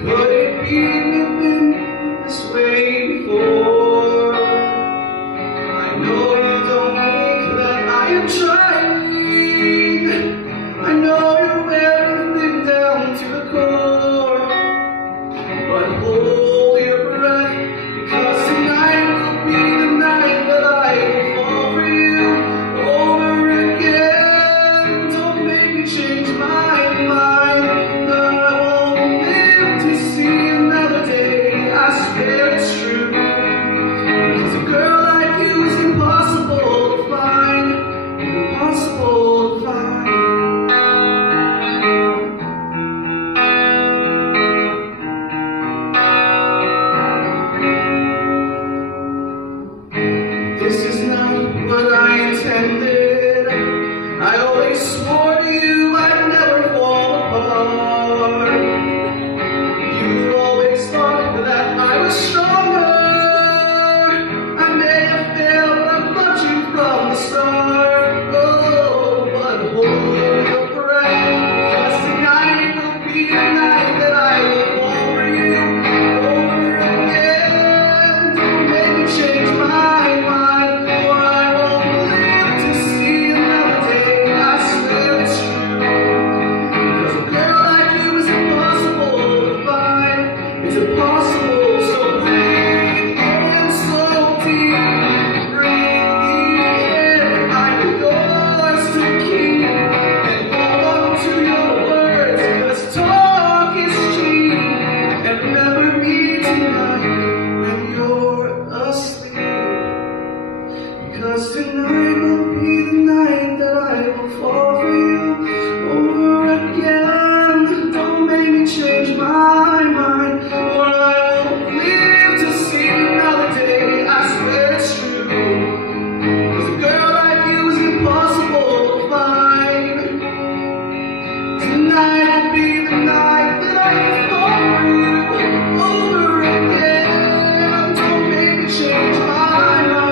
Could it be we've been this way before? I know you don't think that I am trying. I know you're wearing everything down to the core. But hold your breath, because tonight will be the night that I will fall for you over again. Don't make me change my mind. This is not what I intended. I always swore to you I'd never fall apart. You always thought that I was stronger. I may have failed, but I loved you from the start. Oh, but hold your breath, because tonight will be the night that I will fall for you over again. Don't make me change my mind. Because tonight will be the night that I will fall for you over again. Don't make me change my mind, or I won't live to see another day. I swear it's true, 'cause a girl like you is impossible to find. Tonight will be the night that I will fall for you over again. Don't make me change my mind.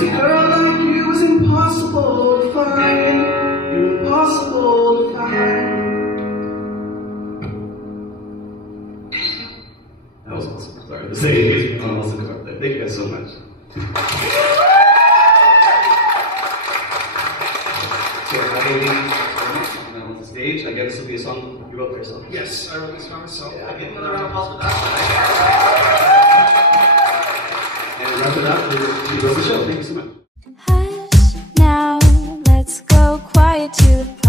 A girl like you is impossible to find. You're impossible to find. That was awesome. Sorry to say almost a car there. Thank you guys so much. So having on the stage, I guess this will be a song you wrote for yourself. Yes, I wrote this song myself. Yeah. I give another round of applause for that. And wrap it up with the show. Thank you so much. Hush, now let's go quiet to the